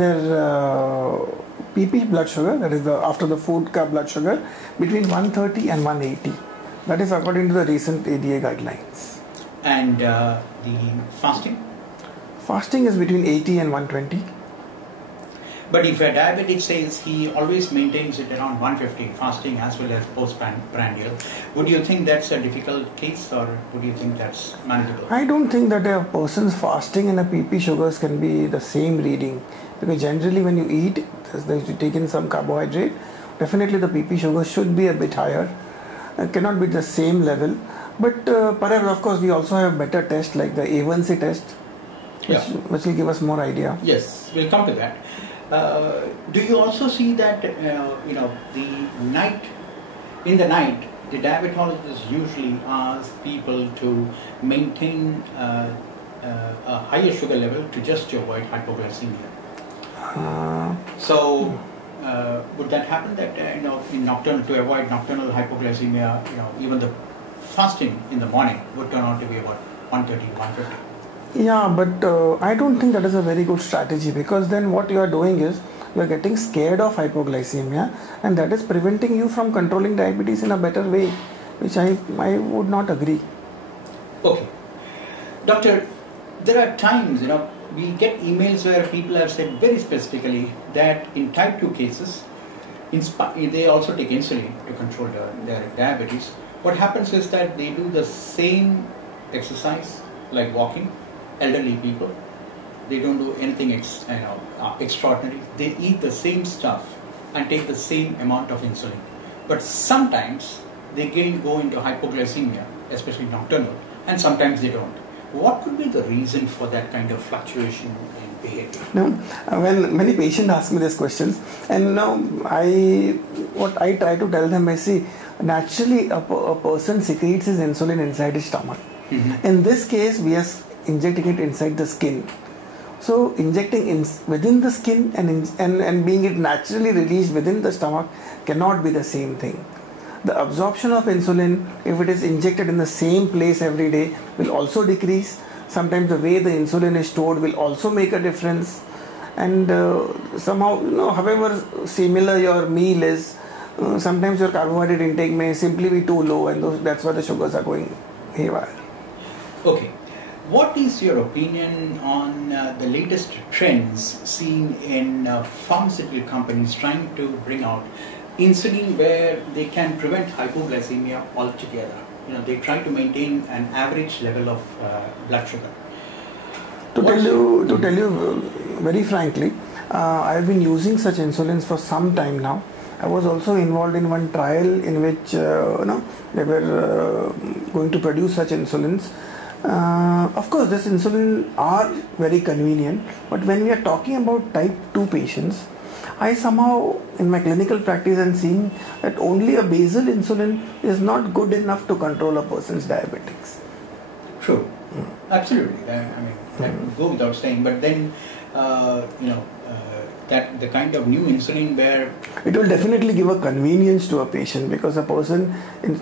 their PP blood sugar, that is the after the food ka blood sugar, between 130 and 180. That is according to the recent ADA guidelines. And the fasting? Fasting is between 80 and 120. But if a diabetic says he always maintains it around 150, fasting as well as postprandial, would you think that's a difficult case, or would you think that's manageable? I don't think that a person's fasting and a PP sugars can be the same reading, because generally when you eat, you take in some carbohydrate, definitely the PP sugar should be a bit higher. It cannot be the same level. But perhaps, of course, we also have better tests like the A1C test, which will give us more idea. Yes, we'll come to that. Do you also see that in the night the diabetologist usually asks people to maintain a higher sugar level just to avoid hypoglycemia? Would that happen that in nocturnal, to avoid nocturnal hypoglycemia, even the fasting in the morning would turn out to be about 130, 150? Yeah, but I don't think that is a very good strategy, because then what you are doing is you are getting scared of hypoglycemia, and that is preventing you from controlling diabetes in a better way, which I would not agree. Okay. Doctor, there are times, we get emails where people have said very specifically that in type 2 cases, they also take insulin to control their diabetes. What happens is that they do the same exercise like walking. Elderly people, they don't do anything extraordinary. They eat the same stuff and take the same amount of insulin. But sometimes they go into hypoglycemia, especially nocturnal, and sometimes they don't. What could be the reason for that kind of fluctuation in behavior? When many patients ask me these questions, and what I try to tell them is, see, naturally a person secretes his insulin inside his stomach. Mm-hmm. In this case, we are injecting it inside the skin. So injecting within the skin and being it naturally released within the stomach cannot be the same thing. The absorption of insulin, if it is injected in the same place every day, will also decrease. Sometimes the way the insulin is stored will also make a difference. And somehow, however similar your meal is, sometimes your carbohydrate intake may simply be too low, and that's why the sugars are going haywire. Okay. What is your opinion on the latest trends seen in pharmaceutical companies trying to bring out insulin where they can prevent hypoglycemia altogether? They try to maintain an average level of blood sugar. To tell you very frankly, I have been using such insulins for some time now. I was also involved in one trial in which they were going to produce such insulins. Of course, this insulin are very convenient, but when we are talking about type 2 patients, I somehow in my clinical practice am seeing that only a basal insulin is not good enough to control a person's diabetics. True, absolutely. I mean, that would go without saying. But then, that the kind of new insulin where it will definitely give a convenience to a patient, because a person,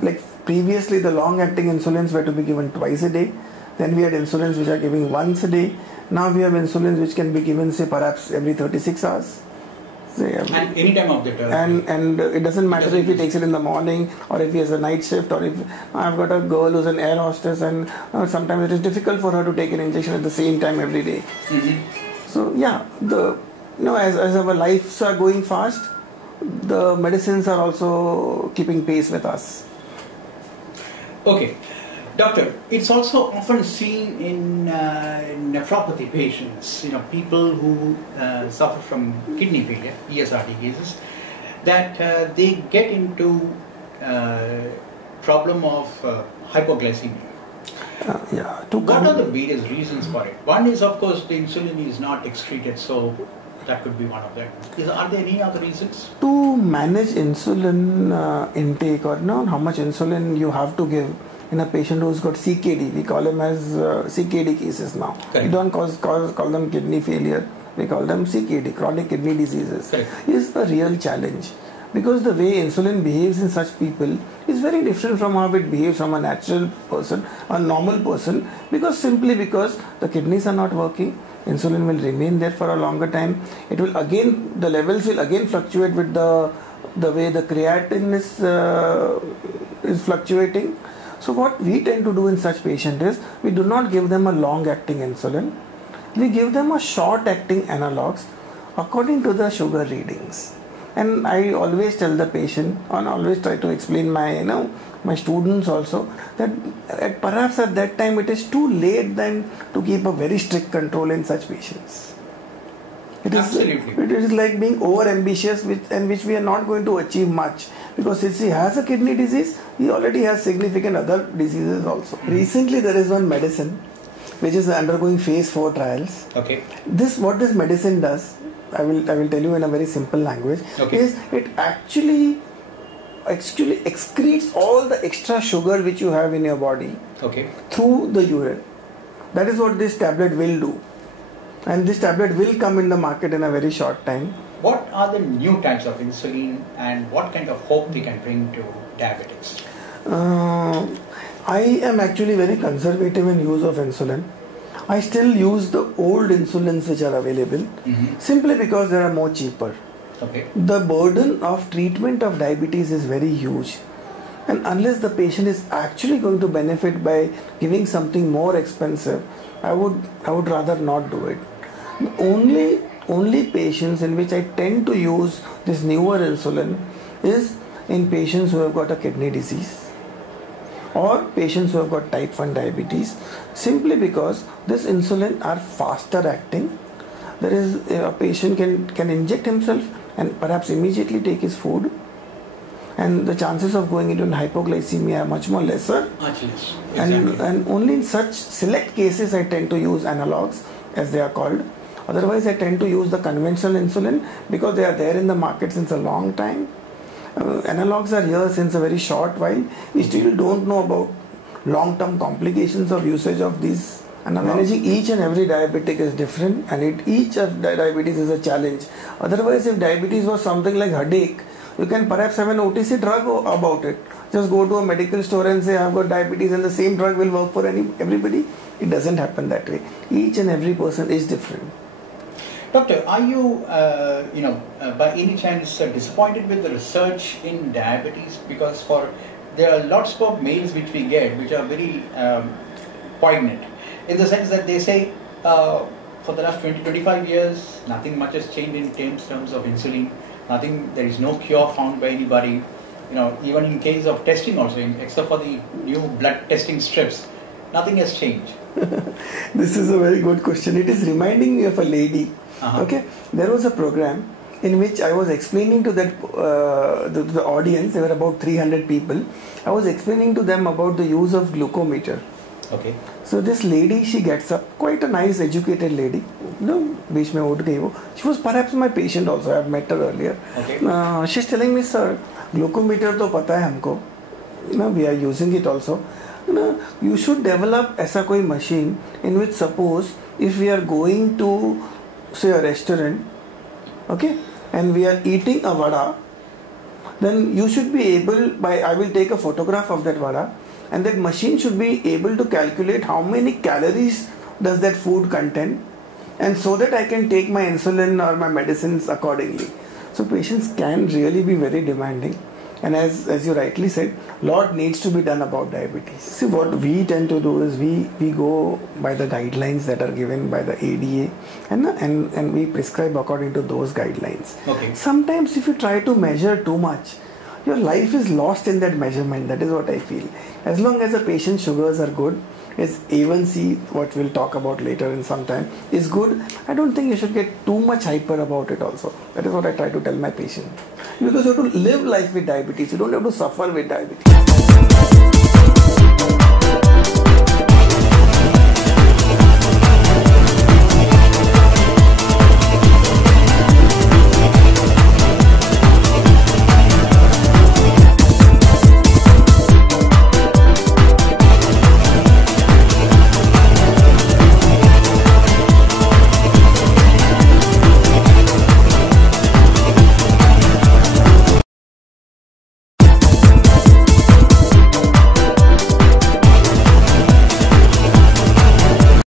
like previously the long-acting insulins were to be given twice a day. Then we had insulins which are giving once a day. Now we have insulins which can be given, say, perhaps every 36 hours. And any time of the day. And it doesn't matter if he takes it in the morning or if he has a night shift, or if I've got a girl who's an air hostess and sometimes it is difficult for her to take an injection at the same time every day. Mm-hmm. So yeah, as our lives are going fast, the medicines are also keeping pace with us. Okay. Doctor, it's also often seen in nephropathy patients, people who suffer from kidney failure, ESRD cases, that they get into problem of hypoglycemia. What are the various reasons for it? One is, of course, the insulin is not excreted, so that could be one of them. Are there any other reasons? To manage insulin intake, or how much insulin you have to give in a patient who's got CKD, we call them as CKD cases now. Correct. We don't call them kidney failure, we call them CKD, chronic kidney diseases. Correct. Is a real challenge, because the way insulin behaves in such people is very different from how it behaves from a natural person, a normal person, simply because the kidneys are not working. insulin will remain there for a longer time. It will again, the levels will again fluctuate with the way the creatinine is fluctuating. So what we tend to do in such patients is we do not give them a long-acting insulin. We give them a short-acting analogs according to the sugar readings. And I always tell the patient, and always try to explain my students also, that perhaps at that time it is too late then to keep a very strict control in such patients. Absolutely. It is like being over ambitious which we are not going to achieve much, because since he has a kidney disease, he already has significant other diseases also. Recently there is one medicine which is undergoing phase 4 trials. Okay. What this medicine does, I will tell you in a very simple language, is it actually excretes all the extra sugar which you have in your body through the urine. That is what this tablet will do. And this tablet will come in the market in a very short time. What are the new types of insulin and what kind of hope they can bring to diabetics? I am actually very conservative in use of insulin. I still use the old insulins which are available, simply because they are more cheaper. The burden of treatment of diabetes is very huge, and unless the patient is actually going to benefit by giving something more expensive, I would rather not do it. The only patients in which I tend to use this newer insulin is in patients who have got a kidney disease or patients who have got type 1 diabetes, simply because this insulin are faster acting. There is a patient can inject himself and perhaps immediately take his food, and the chances of going into hypoglycemia are much more lesser. Exactly. And only in such select cases I tend to use analogs, as they are called. Otherwise I tend to use the conventional insulin because they are there in the market since a long time. Analogs are here since a very short while. We still don't know about long-term complications of usage of these analogs. Managing each and every diabetic is different, and each of diabetes is a challenge. Otherwise, if diabetes was something like headache, you can perhaps have an OTC drug about it. Just go to a medical store and say, I've got diabetes, and the same drug will work for everybody. It doesn't happen that way. Each and every person is different. Doctor, are you, by any chance disappointed with the research in diabetes? Because there are lots of mails which we get which are very poignant, in the sense that they say for the last 20-25 years nothing much has changed in terms of insulin. There is no cure found by anybody. Even in case of testing also, except for the new blood testing strips, nothing has changed. This is a very good question. It is reminding me of a lady. There was a program in which I was explaining to the audience. There were about 300 people. I was explaining to them about the use of glucometer. So this lady, she gets up, quite a nice educated lady. She was perhaps my patient also. I have met her earlier. She's telling me, sir, glucometer to pata hai humko. We are using it also. You should develop aisa koi machine in which, suppose if we are going to say a restaurant, and we are eating a vada, then you should be able, I will take a photograph of that vada, and that machine should be able to calculate how many calories does that food contain, and so that I can take my insulin or my medicines accordingly. So patients can really be very demanding. And as you rightly said, lot needs to be done about diabetes. See, what we tend to do is we go by the guidelines that are given by the ADA, and we prescribe according to those guidelines. Sometimes if you try to measure too much, your life is lost in that measurement. That is what I feel. As long as the patient's sugars are good, his A1C, what we'll talk about later in some time, is good, I don't think you should get too much hyper about it also. That is what I try to tell my patient. Because you have to live life with diabetes. You don't have to suffer with diabetes.